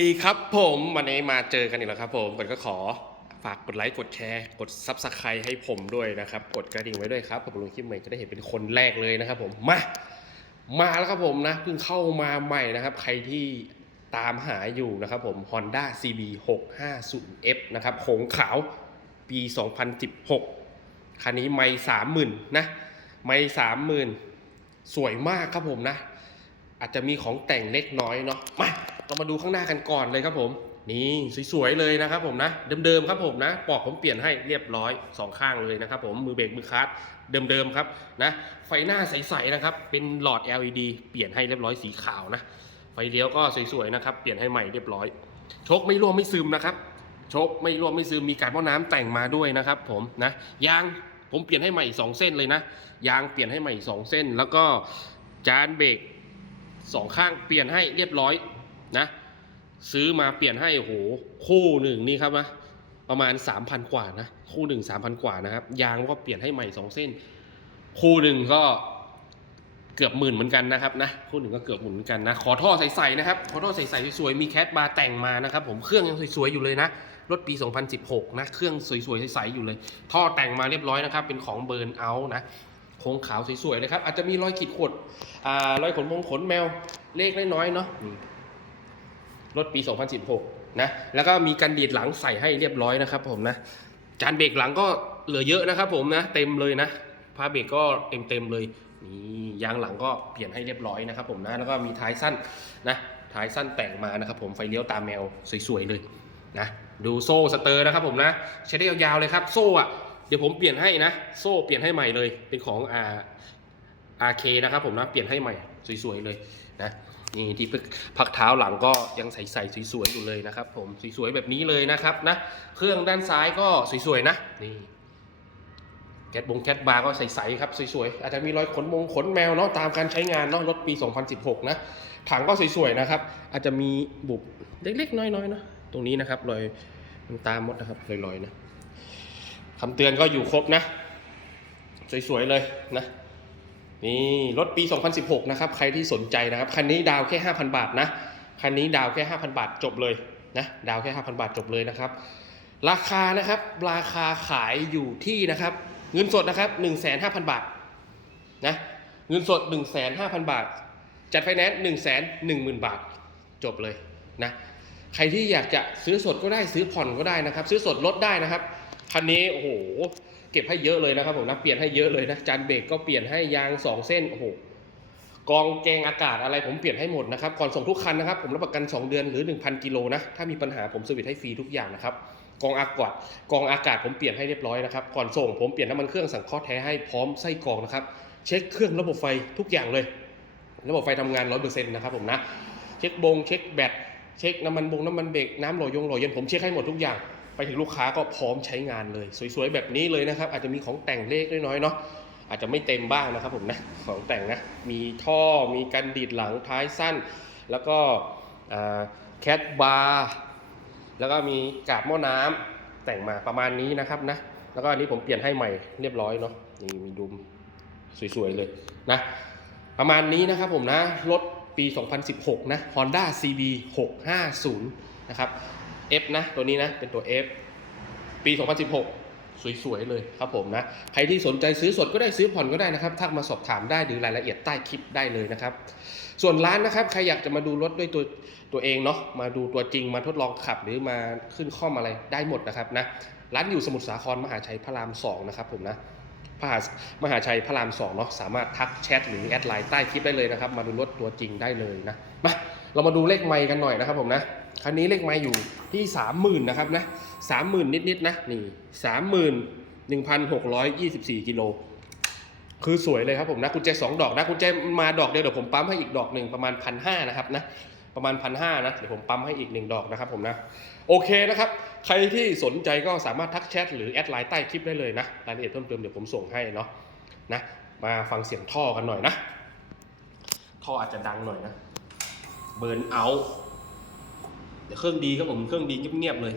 ดีครับผมวันนี้มาเจอกันอีกแล้วครับผมก่อนก็ขอฝากกดไลค์กดแชร์ กดซับสไครต์ให้ผมด้วยนะครับ กดกระดิ่งไว้ด้วยครับผมลงคลิปใหม่จะได้เห็นเป็นคนแรกเลยนะครับผมมามาแล้วครับผมนะเพิ่งเข้ามาใหม่นะครับ ใครที่ตามหาอยู่นะครับผม Honda CB 650F นะครับโขงขาวปี 2016 คันนี้ไม่สามหมื่นนะไม่สามหมื่นสวยมากครับผมนะ อาจจะมีของแต่งเล็กน้อยเนาะมา เรามาดูข้างหน้ากันก่อนเลยครับผม นี่สวยๆเลยนะครับผมนะ เดิมๆครับผมนะ ปอกผมเปลี่ยนให้เรียบร้อยสองข้างเลยนะครับผม มือเบรกมือคลัตช์เดิมๆครับนะ ไฟหน้าใสๆนะครับ เป็นหลอด LED เปลี่ยนให้เรียบร้อยสีขาวนะ ไฟเลี้ยวก็สวยๆนะครับ เปลี่ยนให้ใหม่เรียบร้อยโชคไม่ร่วงไม่ซึมนะครับโชคไม่ร่วงไม่ซึมมีการหม้อน้ำแต่งมาด้วยนะครับ ผมนะ ยางผมเปลี่ยนให้ใหม่อีกสองเส้นเลยนะ ยางเปลี่ยนให้ใหม่อีกสองเส้น แล้วก็จานเบรกสองข้างเปลี่ยนให้เรียบร้อย นะซื้อมาเปลี่ยนให้โหคู่หนึ่งนี่ครับนะประมาณ 3,000 กว่านะคู่หนึ่ง3,000 กว่านะครับยางก็เปลี่ยนให้ใหม่สองเส้น คู่หนึ่งก็เกือบหมื่นเหมือนกันนะครับนะคู่หนึ่งก็เกือบหมื่นเหมือนกันนะขอท่อใสๆนะครับขอท่อใสๆสวยๆมีแคทบาร์แต่งมานะครับผมเครื่องยังสวยๆอยู่เลยนะรถปี 2016 นะเครื่องสวยๆใสๆอยู่เลย ท่อแต่งมาเรียบร้อยนะครับเป็นของเบิร์นเอาท์นะโครงขาวสวยๆเลยครับอาจจะมีรอยขีดข่วนอ่ารอยขนมงขนแมวเลขน้อยๆเนาะ รถปี 2016 นะ แล้วก็มีกันดีดหลังใส่ให้เรียบร้อยนะครับผมนะ จานเบรกหลังก็เหลือเยอะนะครับผมนะ เต็มเลยนะผ้าเบรกก็เต็มๆเลย นี่ยางหลังก็เปลี่ยนให้เรียบร้อยนะครับผมนะ แล้วก็มีท้ายสั้นนะ ท้ายสั้นแต่งมานะครับผม ไฟเลี้ยวตามแมวสวยๆเลยนะ ดูโซ่สเตอร์นะครับผมนะ ใช้ได้ยาวๆเลยครับ โซ่อะเดี๋ยวผมเปลี่ยนให้นะ โซ่เปลี่ยนให้ใหม่เลย เป็นของอ่า RK นะครับผมนะ เปลี่ยนให้ใหม่สวยๆเลยนะ นี่ที่พักเท้าหลังก็ยังใสๆสวยๆอยู่เลยนะครับ ผมสวยๆแบบนี้เลยนะครับนะเครื่องด้านซ้ายก็สวยๆนะนี่แคทบงแคทบาร์ก็ใสๆครับสวยๆอาจจะมีรอยขนมงขนแมวเนาะตามการใช้งานเนาะรถปี 2016 นะถังก็สวยๆนะครับ อาจจะมีบุบเล็กๆ น้อยๆเนาะตรงนี้นะครับรอยมันตามมดนะครับลอยๆนะคำเตือนก็อยู่ครบนะ สวยๆเลยนะ นี่รถปี 2016 นะครับ ใครที่สนใจนะครับ คันนี้ดาวแค่ 5,000 บาทนะ คันนี้ดาวแค่ 5,000 บาทจบเลยนะ ดาวแค่ 5,000 บาทจบเลยนะครับ ราคานะครับ ราคาขายอยู่ที่นะครับ เงินสดนะครับ 15,000 บาทนะ เงินสด 1,500,000บาท จัดไฟแนนซ์110,000 บาท จบเลยนะ ใครที่อยากจะซื้อสดก็ได้ ซื้อผ่อนก็ได้นะครับ ซื้อสดลดได้นะครับ คันนี้ โอ้โห เก็บให้เยอะเลยนะครับผมนะเปลี่ยนให้เยอะเลยนะจานเบรกก็เปลี่ยนให้ยาง 2 เส้นโอ้โหกองแกงอากาศอะไรผมเปลี่ยนให้หมดนะครับก่อนส่งทุกคันนะครับ ผมรับประกัน 2 เดือนหรือ 1,000 กิโลนะถ้ามีปัญหาผมสวิตให้ฟรีทุกอย่างนะครับกองอากาศกองอากาศผมเปลี่ยนให้เรียบร้อยนะครับก่อนส่งผมเปลี่ยนน้ำมันเครื่องสังเคราะห์แท้ให้พร้อมไส้กรองนะครับเช็คเครื่องระบบไฟทุกอย่างเลย ระบบไฟทำงาน100%นะครับผมนะเช็คบงเช็คแบตเช็คน้ำมันบงน้ำมันเบรกน้ำหล่อยงหล่อเย็นผมเช็คให้หมดทุกอย่าง ไปถึงลูกค้าก็พร้อมใช้งานเลย สวยๆแบบนี้เลยนะครับ อาจจะมีของแต่งเลขน้อยๆเนาะอาจจะไม่เต็มบ้างนะครับผมนะของแต่งนะมีท่อมีกันดีดหลังท้ายสั้น แล้วก็แคทบาร์แล้วก็มีกาบหม้อน้ำแต่งมาประมาณนี้นะครับนะแล้วก็อันนี้ผมเปลี่ยนให้ใหม่เรียบร้อยเนาะนี่มีดุมสวยๆเลยนะประมาณนี้นะครับผมนะรถปี 2016 นะ Honda CB 650 นะครับ F นะ ตัวนี้นะ เป็นตัว F ปี 2016 สวย ๆ เลยครับผมนะ ใครที่สนใจซื้อสดก็ได้ซื้อผ่อนก็ได้นะครับ ทักมาสอบถามได้หรือรายละเอียดใต้คลิปได้เลยนะครับ ส่วนร้านนะครับ ใครอยากจะมาดูรถด้วยตัวตัวเองเนาะ มาดูตัวจริง มาทดลองขับหรือมาขึ้นข้อมอะไรได้หมดนะครับนะ ร้านอยู่สมุทรสาครมหาชัยพระราม 2 นะครับผมนะมหามหาชัยพระราม2เนาะสามารถทักแชทหรือแอดไลน์ใต้คลิปได้เลยนะครับ มาดูรถตัวจริงได้เลยนะมาเรามาดูเลขไมค์กันหน่อยนะครับผมนะ คันนี้เลขไมค์อยู่ที่สามหมื่นนะครับนะสามหมื่นนิดๆนะนี่สามหมื่นหนึ่งพันหกร้อยยี่สิบสี่กิโลคือสวยเลยครับผมนะกุญแจสองดอกนะกุญแจมาดอกเดียวเดี๋ยวผมปั๊มให้อีกดอกหนึ่งประมาณพันห้านะครับนะประมาณพันห้านะเดี๋ยวผมปั๊มให้อีกหนึ่งดอกนะครับผมนะโอเคนะครับ ใครที่สนใจก็สามารถทักแชทหรือแอดไลน์ใต้คลิปได้เลยนะรายละเอียดเพิ่มเติมเดี๋ยวผมส่งให้เนาะนะมาฟังเสียงท่อกันหน่อยนะ ท่ออาจจะดังหน่อยนะเบิร์นเอาท์ เดี๋ยวเครื่องดีครับผมเครื่องดีเงียบๆเลย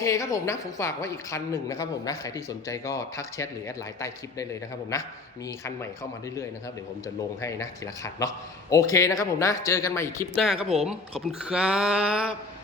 เคครับผมนะผมฝากไว้อีกคันหนึ่งนะครับผมนะใครที่สนใจก็ทักแชทหรือแอดไลน์ใต้คลิปได้เลยนะครับผมนะมีคันใหม่เข้ามาเรื่อยๆนะครับเดี๋ยวผมจะลงให้นะทีละคันเนาะโอเคนะครับผมนะ เจอกันใหม่อีกคลิปหน้าครับผม ขอบคุณครับ